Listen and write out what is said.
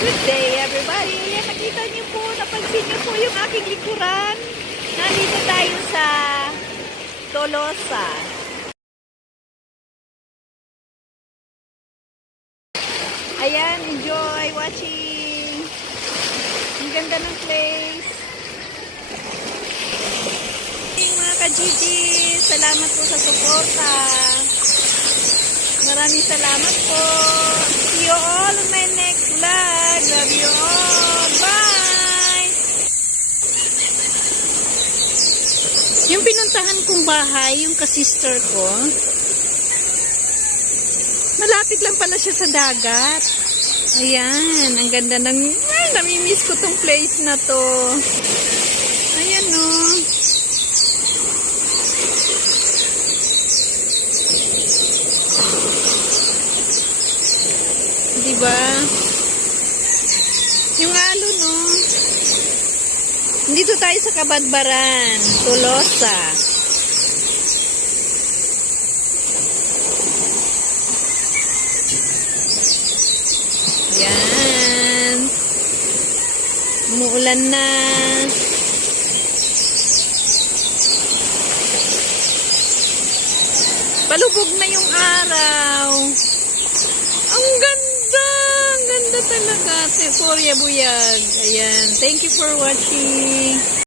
Good day, everybody! Ayan, nakita niyo po, napansin niyo po yung aking likuran. Nandito tayo sa Tolosa. Ayan, enjoy watching. Ang ganda ng place. Mga ka-GG, salamat po sa suporta. Maraming salamat po. See you all in my next vlog. Love you all. Bye! Yung pinuntahan kong bahay, yung ka-sister ko, malapit lang pala siya sa dagat. Ayan, ang ganda ng... Ay, namimiss ko tong place na to. Ayan, no. Diba? Yung alo, no? Dito tayo sa Kabadbaran, Tolosa. Yan. Umuulan na. Palubog na yung araw. Ang ganda! Ang ganda talaga. Teforya Buyag. Ayan. Thank you for watching.